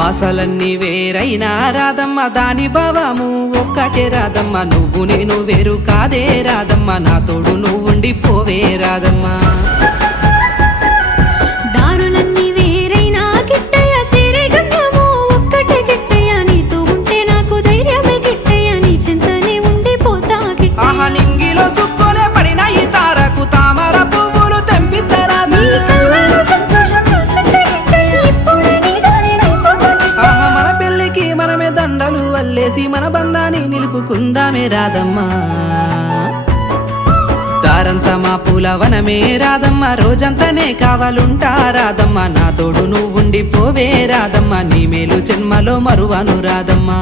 బాసలన్నీ వేరైనా రాదమ్మ దాని భావము ఒక్కటే రాదమ్మ నువ్వు నేను వేరు కాదే రాదమ్మ నా తోడు నువ్వు ఉండిపోవే రాదమ్మ దారులన్నీ వేరైనా గిట్టయ్య చేరే గమ్యము ఒక్కటే గిట్టయ్య నీతో ఉంటే నాకు ధైర్యమే గిట్టయ్య నీ చింతనే ఉండిపోతా గిట్టయ్య ఆహా నింగిలో సుక్కోనే పడిన ఈ తారకు తామర పువ్వులు తెంపిస్తారా నీ కళ్ళలో సంతోషం చూస్తుంటే గిట్టయ్య ఇప్పుడే నీ దారినైపోతా ఆహా మన పెళ్ళికి మనమే దండలు వల్లేసి మన బంధాన్ని నిలుపుకుందామే రాదమ్మా దారంతా మా పూలవనమే రాదమ్మ రోజంతానే కావాలుంటా రాదమ్మ నా తోడు నువ్వు ఉండిపోవే రాదమ్మ నీ మేలు జన్మలో మరువను రాదమ్మా